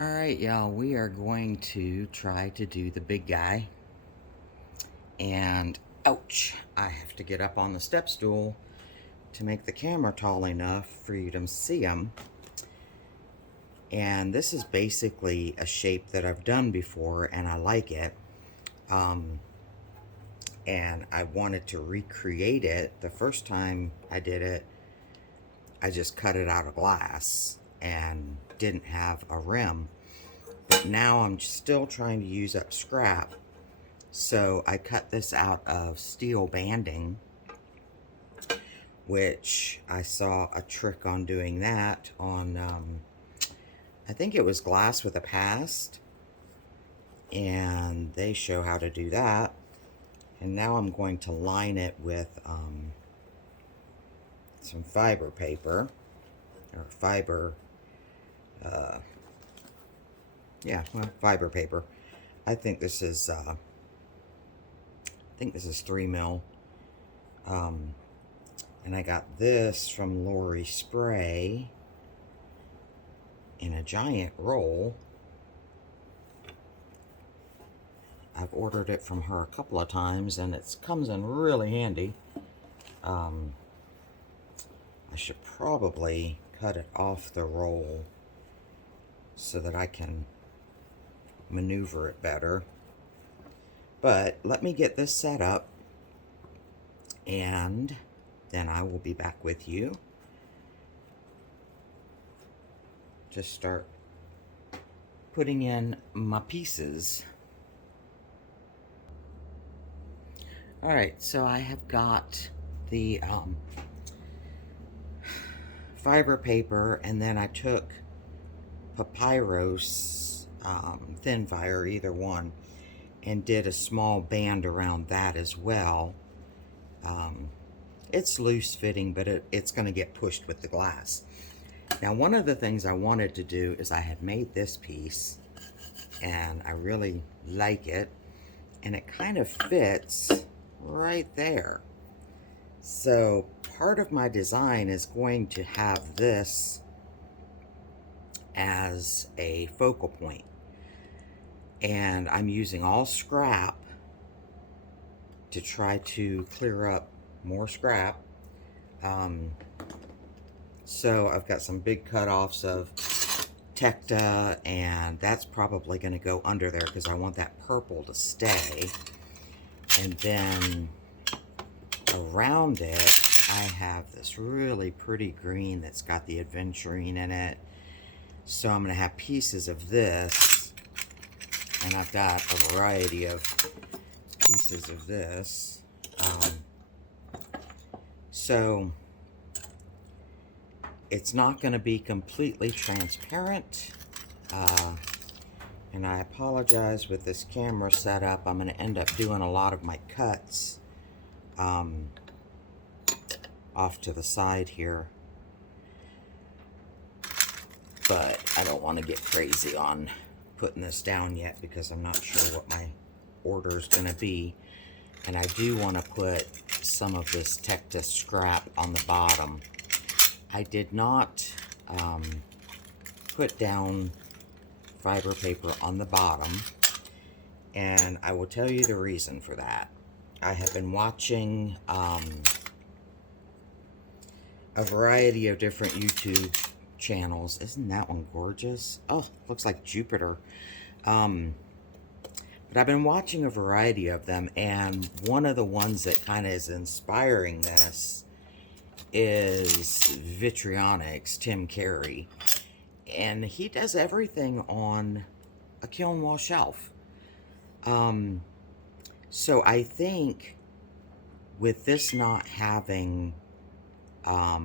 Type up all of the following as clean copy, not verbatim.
Alright, y'all, we are going to try to do the big guy. And, ouch, I have to get up on the step stool to make the camera tall enough for you to see them. And this is basically a shape that I've done before, and I like it. And I wanted to recreate it. The first time I did it, I just cut it out of glass and didn't have a rim. But now I'm still trying to use up scrap. So I cut this out of steel banding, which I saw a trick on doing that on, I think it was Glass with a Past. And they show how to do that. And now I'm going to line it with some fiber paper, or fiber, fiber paper. I think this is 3 mil. And I got this from Lori Spray in a giant roll. I've ordered it from her a couple of times, and it comes in really handy. I should probably cut it off the roll so that I can maneuver it better. But let me get this set up, and then I will be back with you to start putting in my pieces. Alright, so I have got the fiber paper, and then I took papyrus, thin fire, either one, and did a small band around that as well. It's loose fitting, but it's going to get pushed with the glass. Now, one of the things I wanted to do is I had made this piece, and I really like it, and it kind of fits right there. So part of my design is going to have this as a focal point, and I'm using all scrap to try to clear up more scrap. So I've got some big cutoffs of Tecta, and that's probably going to go under there because I want that purple to stay. And then around it, I have this really pretty green that's got the aventurine in it. So I'm going to have pieces of this, and I've got a variety of pieces of this. So it's not going to be completely transparent. And I apologize with this camera setup. I'm going to end up doing a lot of my cuts off to the side here. But I don't want to get crazy on putting this down yet because I'm not sure what my order is going to be. And I do want to put some of this Tecta scrap on the bottom. I did not put down fiber paper on the bottom, and I will tell you the reason for that. I have been watching a variety of different YouTube channels. Isn't that one gorgeous? Oh, looks like Jupiter. But I've been watching a variety of them, and one of the ones that kind of is inspiring this is Vitrionics, Tim Carey. And he does everything on a kiln wall shelf. So I think with this not having a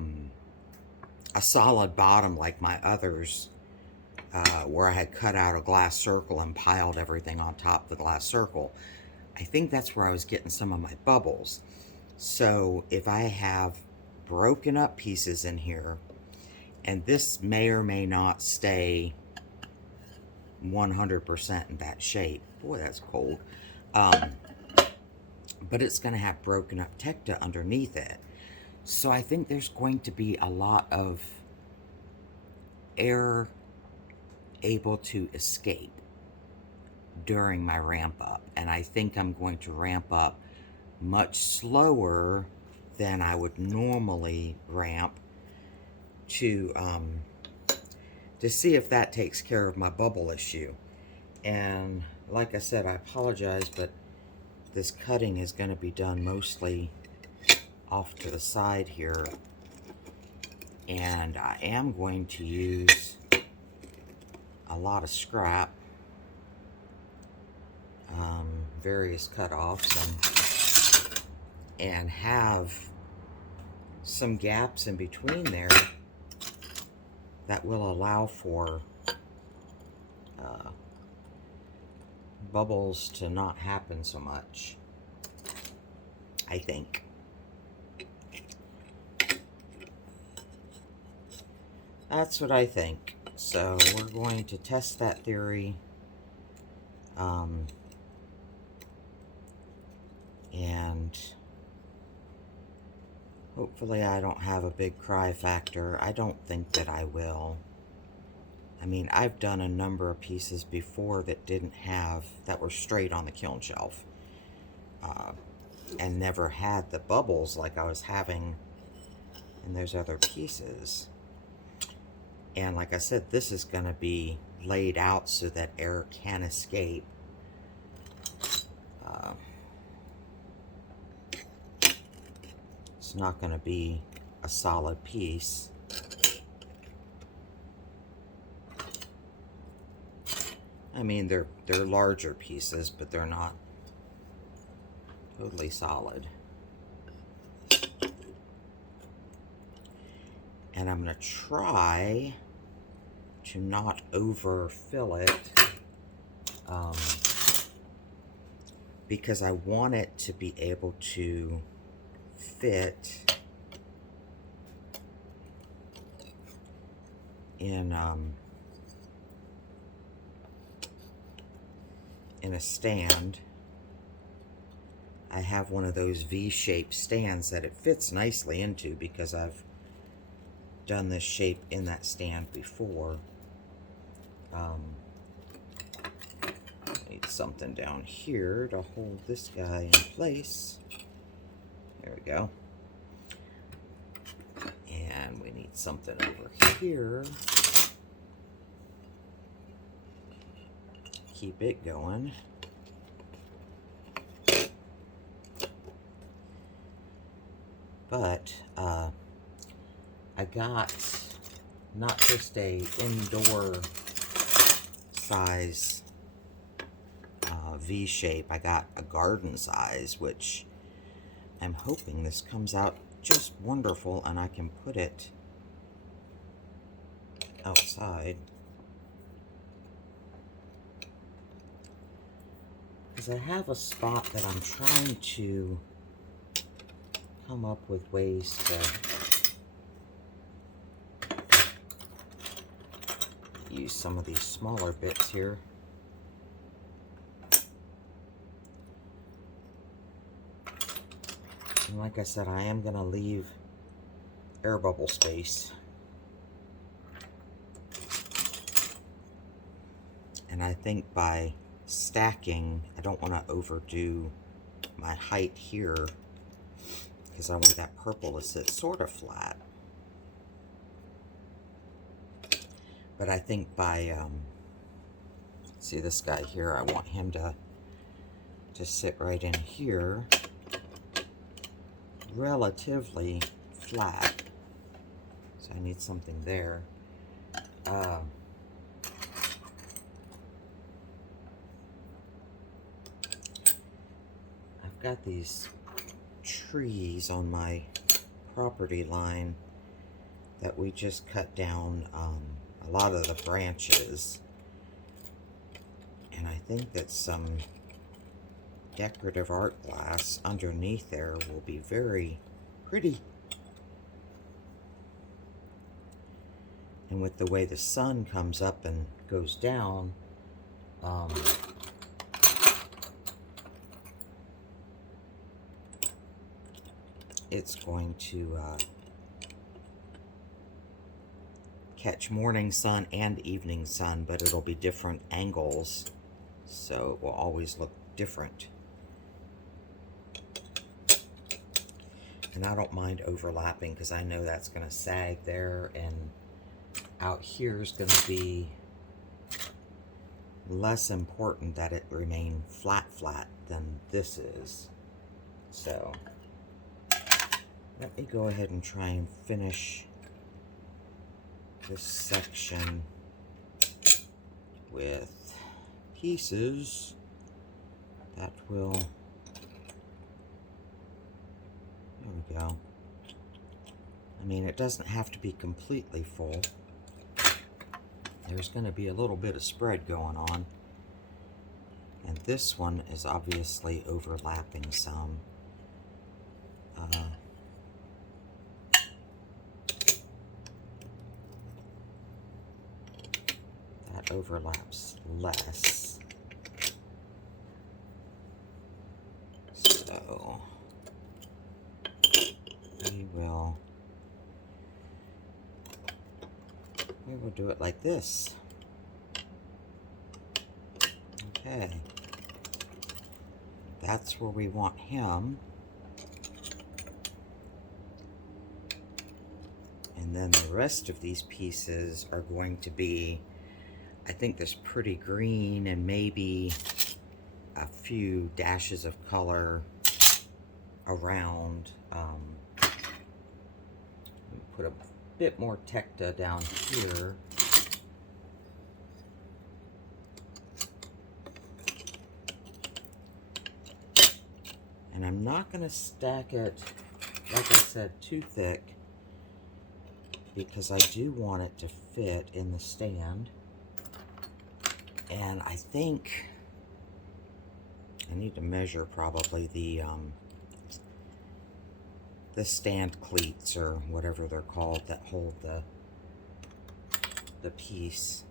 solid bottom like my others, where I had cut out a glass circle and piled everything on top of the glass circle, I think that's where I was getting some of my bubbles. So if I have broken up pieces in here, and this may or may not stay 100% in that shape. Boy, that's cold. But it's going to have broken up Tecta underneath it. So I think there's going to be a lot of air able to escape during my ramp up. And I think I'm going to ramp up much slower than I would normally ramp to see if that takes care of my bubble issue. And like I said, I apologize, but this cutting is going to be done mostly off to the side here. And I am going to use a lot of scrap, various cutoffs, and have some gaps in between there that will allow for bubbles to not happen so much, I think. That's what I think. So we're going to test that theory. And hopefully I don't have a big cry factor. I don't think that I will. I mean, I've done a number of pieces before that that were straight on the kiln shelf. And never had the bubbles like I was having in those other pieces. And like I said, this is going to be laid out so that air can escape. It's not going to be a solid piece. I mean, they're larger pieces, but they're not totally solid. And I'm going to try to not overfill it because I want it to be able to fit in a stand. I have one of those V-shaped stands that it fits nicely into because I've done this shape in that stand before. Need something down here to hold this guy in place. There we go. And we need something over here. Keep it going. But I got not just a indoor size V shape, I got a garden size, which I'm hoping this comes out just wonderful and I can put it outside. Because I have a spot that I'm trying to come up with ways to use some of these smaller bits here. And like I said, I am going to leave air bubble space. And I think by stacking, I don't want to overdo my height here because I want that purple to sit sort of flat. But I think by, see this guy here, I want him to sit right in here, relatively flat. So I need something there. I've got these trees on my property line that we just cut down a lot of the branches, and I think that some decorative art glass underneath there will be very pretty. And with the way the sun comes up and goes down, it's going to catch morning sun and evening sun, but it'll be different angles, so it will always look different. And I don't mind overlapping because I know that's going to sag there, and out here is going to be less important that it remain flat than this is. So let me go ahead and try and finish this section with pieces that will, there we go. I mean, it doesn't have to be completely full. There's going to be a little bit of spread going on. And this one is obviously overlapping some. That overlaps less. So we will do it like this. Okay. That's where we want him. And then the rest of these pieces are going to be, I think, this pretty green and maybe a few dashes of color around. Put a bit more Tecta down here. And I'm not going to stack it, like I said, too thick, because I do want it to fit in the stand. And I think I need to measure probably the stand cleats, or whatever they're called, that hold the piece.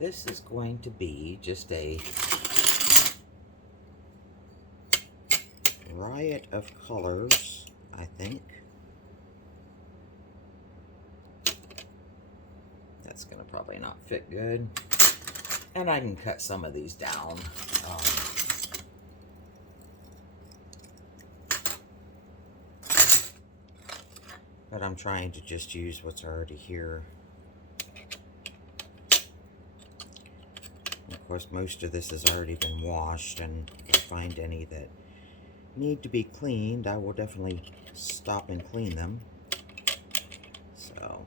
This is going to be just a riot of colors, I think. That's going to probably not fit good. And I can cut some of these down. But I'm trying to just use what's already here. Of course, most of this has already been washed, and if I find any that need to be cleaned, I will definitely stop and clean them. So,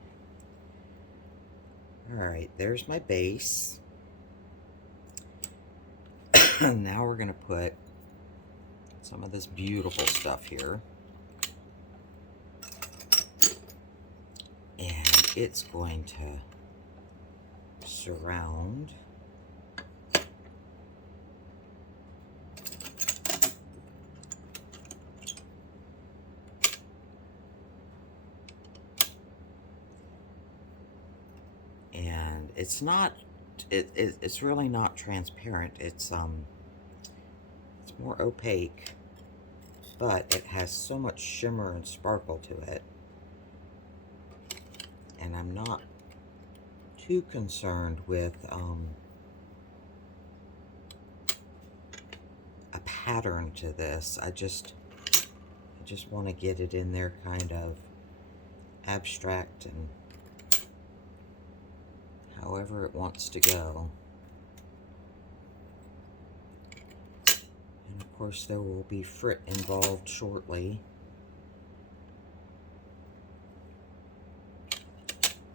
alright, there's my base. Now we're going to put some of this beautiful stuff here. And it's going to surround. And it's not, it's really not transparent. It's more opaque, but it has so much shimmer and sparkle to it. And I'm not too concerned with a pattern to this. I just want to get it in there kind of abstract and however it wants to go. And of course there will be frit involved shortly.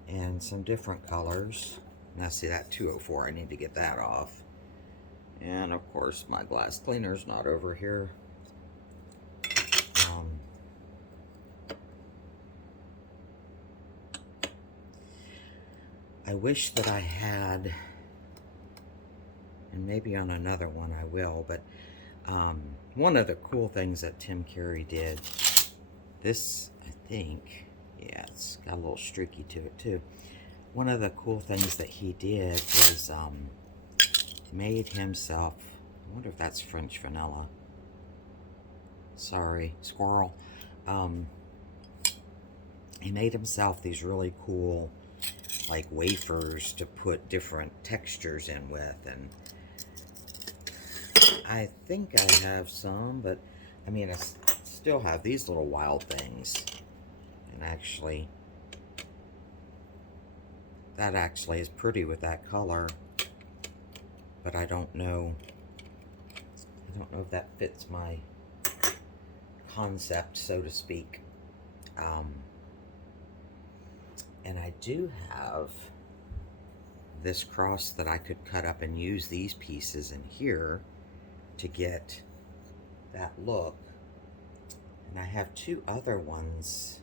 And some different colors. Now see that 204, I need to get that off. And of course my glass cleaner's not over here. I wish that I had, and maybe on another one I will, but one of the cool things that Tim Carey did, this I think, yeah, it's got a little streaky to it too. One of the cool things that he did was made himself, I wonder if that's French vanilla. Sorry, squirrel. he made himself these really cool, like, wafers to put different textures in with, and I think I have some, but I mean, I still have these little wild things, and actually, that actually is pretty with that color, but I don't know if that fits my concept, so to speak. And I do have this cross that I could cut up and use these pieces in here to get that look. And I have two other ones,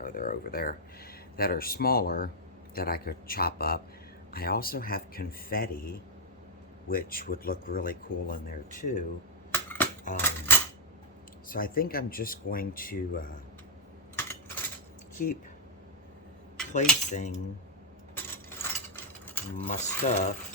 oh, they're over there, that are smaller that I could chop up. I also have confetti, which would look really cool in there too. So I think I'm just going to keep placing my stuff.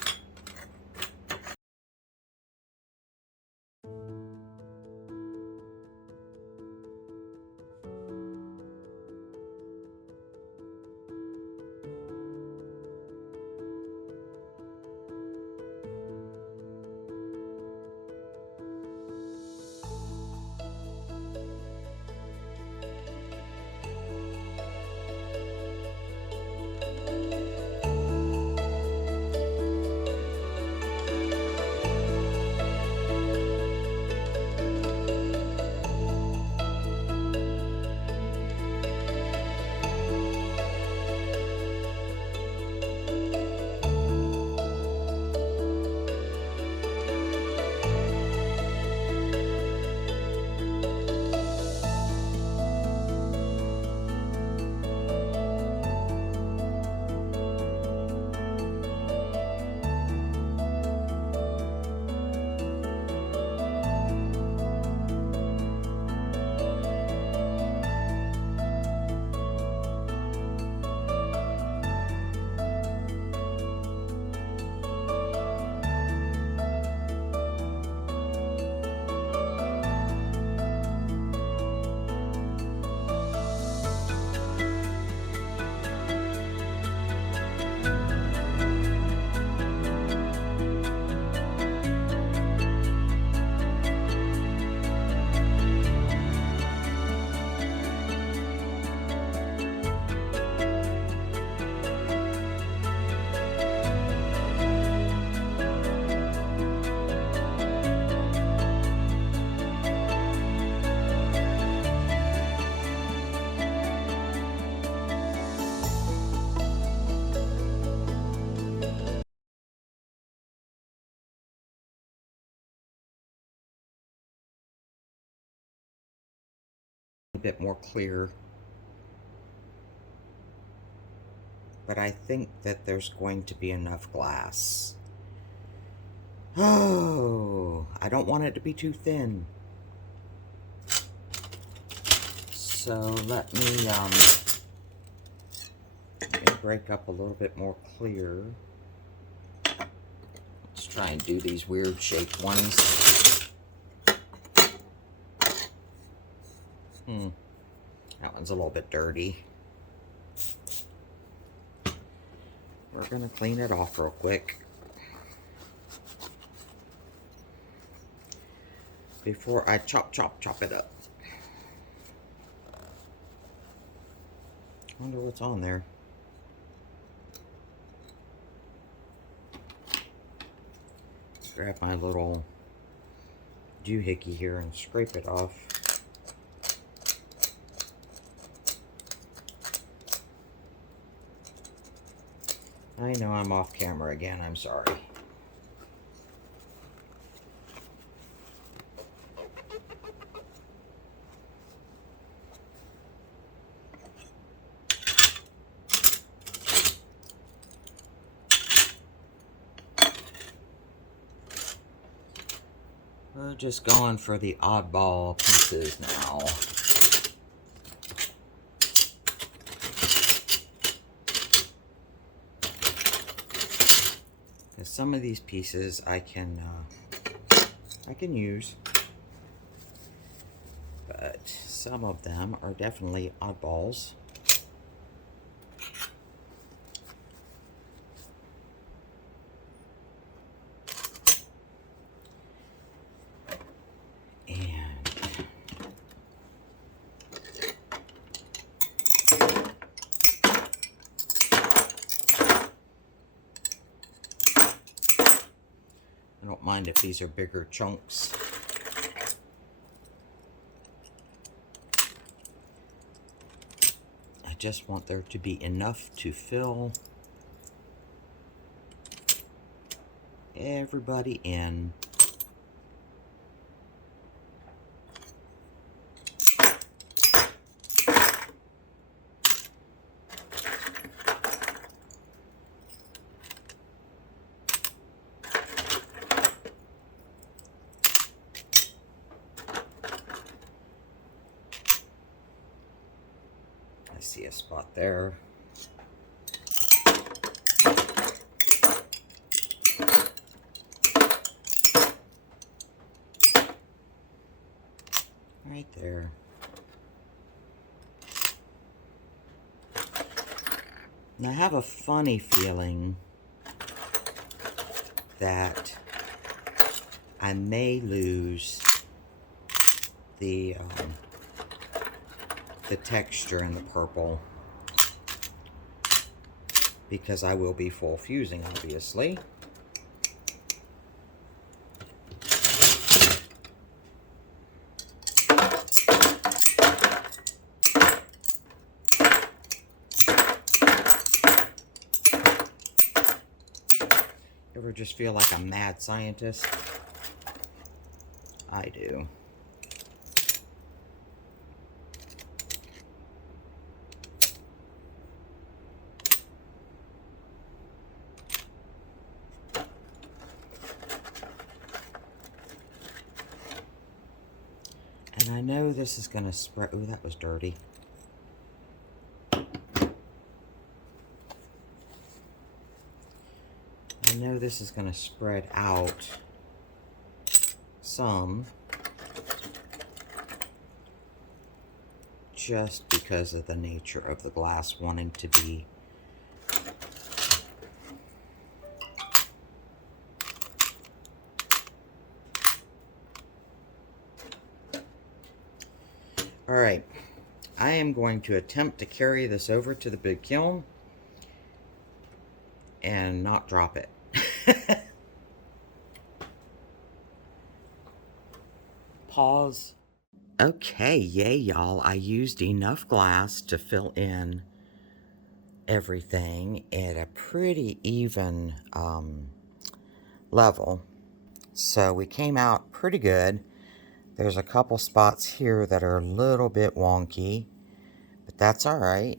A bit more clear, but I think that there's going to be enough glass. Oh, I don't want it to be too thin. So let me break up a little bit more clear. Let's try and do these weird shaped ones. That one's a little bit dirty. We're gonna clean it off real quick before I chop it up. Wonder what's on there. Grab my little doohickey here and scrape it off. I know I'm off camera again, I'm sorry. We're just going for the oddball pieces now. Because some of these pieces I can use, but some of them are definitely oddballs. mind if these are bigger chunks. I just want there to be enough to fill everybody in. I see a spot there. Right there. And I have a funny feeling that I may lose the texture in the purple, because I will be full fusing, obviously. Ever just feel like a mad scientist? I do. And I know this is going to spread. Ooh, that was dirty. I know this is going to spread out some, just because of the nature of the glass wanting to be all right. I am going to attempt to carry this over to the big kiln and not drop it. Pause. Okay, yay, y'all. I used enough glass to fill in everything at a pretty even level. So we came out pretty good. There's a couple spots here that are a little bit wonky, but that's all right.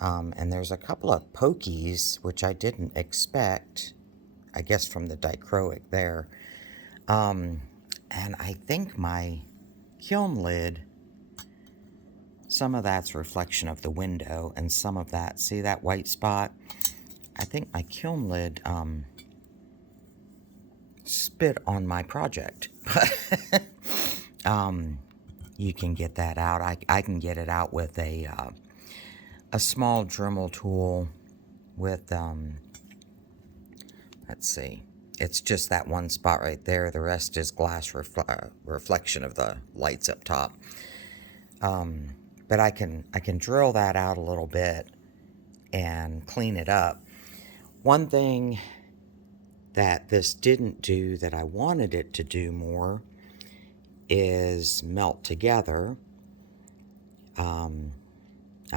And there's a couple of pokies, which I didn't expect, I guess from the dichroic there. And I think my kiln lid, some of that's reflection of the window, and some of that, see that white spot? I think my kiln lid spit on my project. You can get that out. I can get it out with a small Dremel tool with, let's see, it's just that one spot right there. The rest is glass reflection of the lights up top. But I can drill that out a little bit and clean it up. One thing that this didn't do that I wanted it to do more is melt together. I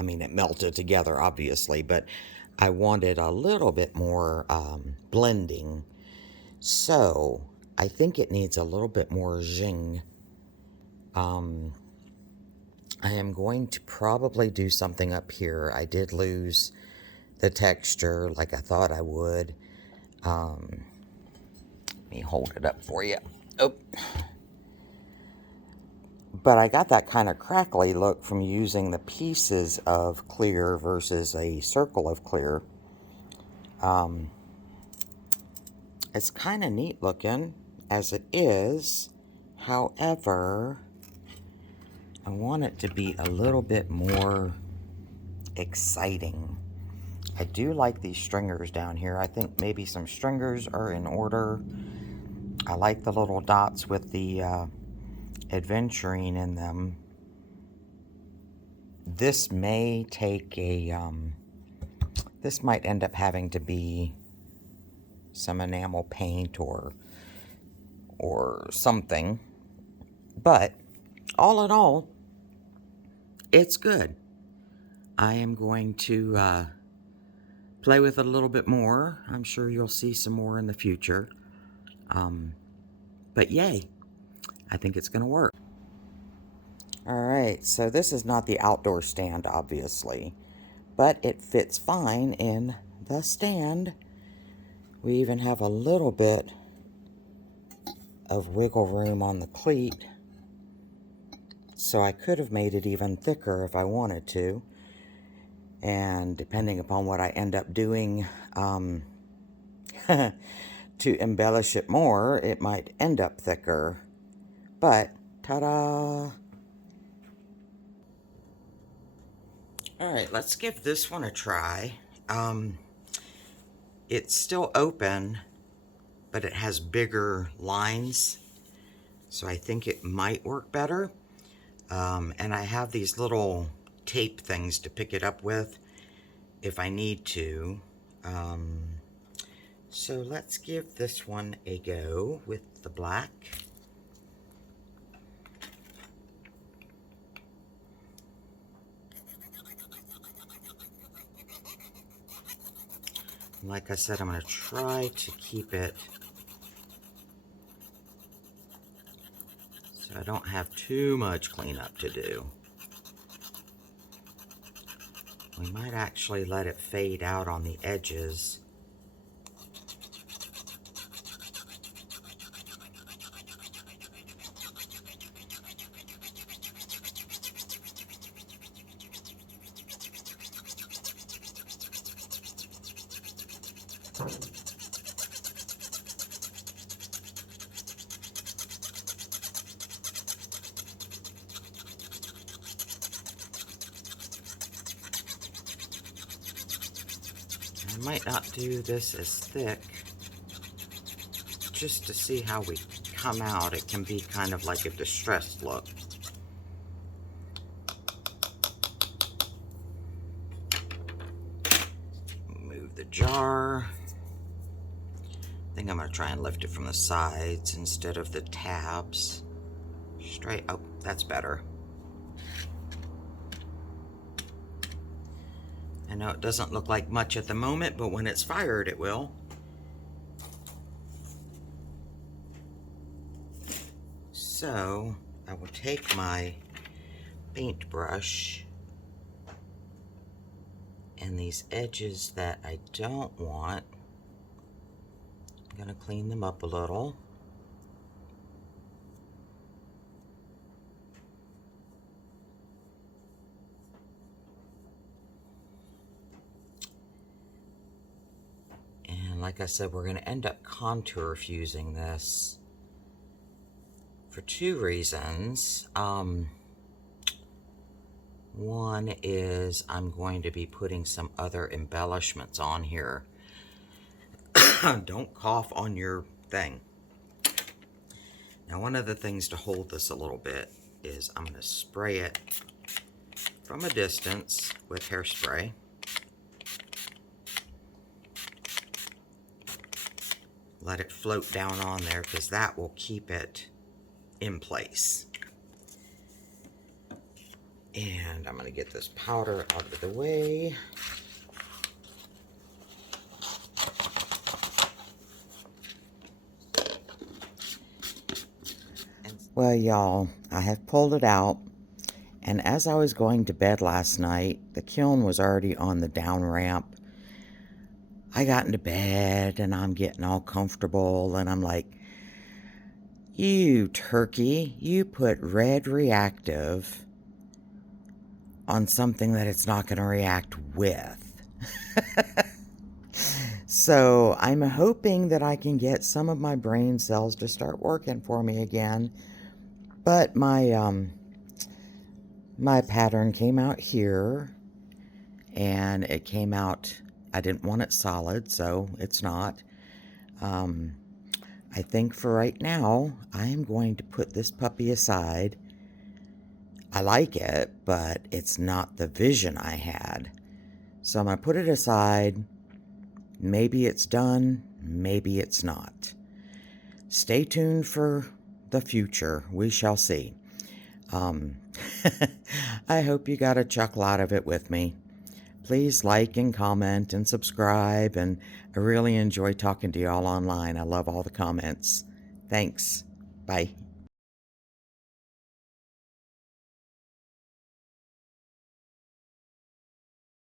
mean, it melted together, obviously, but I wanted a little bit more blending. So I think it needs a little bit more zhing. I am going to probably do something up here. I did lose the texture like I thought I would. Let me hold it up for you. Oh. But I got that kind of crackly look from using the pieces of clear versus a circle of clear. It's kind of neat looking as it is. However, I want it to be a little bit more exciting. I do like these stringers down here. I think maybe some stringers are in order. I like the little dots with the adventuring in them. This may take a, this might end up having to be some enamel paint or or something. But all in all, it's good. I am going to play with it a little bit more. I'm sure you'll see some more in the future. But yay, I think it's going to work. Alright, so this is not the outdoor stand, obviously, but it fits fine in the stand. We even have a little bit of wiggle room on the cleat, so I could have made it even thicker if I wanted to. And depending upon what I end up doing to embellish it more, it might end up thicker. But, ta-da! Alright, let's give this one a try. It's still open, but it has bigger lines, so I think it might work better. And I have these little tape things to pick it up with if I need to. So let's give this one a go with the black. Like I said, I'm going to try to keep it so I don't have too much cleanup to do. We might actually let it fade out on the edges. I might not do this as thick, just to see how we come out. It can be kind of like a distressed look. Move the jar. I think I'm going to try and lift it from the sides instead of the tabs. Straight, oh, that's better. I know it doesn't look like much at the moment, but when it's fired, it will. So, I will take my paintbrush and these edges that I don't want, I'm going to clean them up a little. And like I said, we're going to end up contour fusing this for two reasons. One is I'm going to be putting some other embellishments on here. Don't cough on your thing. Now, one of the things to hold this a little bit is I'm going to spray it from a distance with hairspray. Let it float down on there because that will keep it in place. And I'm going to get this powder out of the way. Well, y'all, I have pulled it out, and as I was going to bed last night, the kiln was already on the down ramp. I got into bed, and I'm getting all comfortable, and I'm like, you turkey, you put red reactive on something that it's not going to react with. So I'm hoping that I can get some of my brain cells to start working for me again. But my my pattern came out here, and it came out, I didn't want it solid, so it's not. I think for right now, I am going to put this puppy aside. I like it, but it's not the vision I had. So I'm going to put it aside. Maybe it's done, maybe it's not. stay tuned for the future. We shall see. Um, I hope you got a chuckle out of it with me. Please like and comment and subscribe, and I really enjoy talking to y'all online. I love all the comments. Thanks. Bye.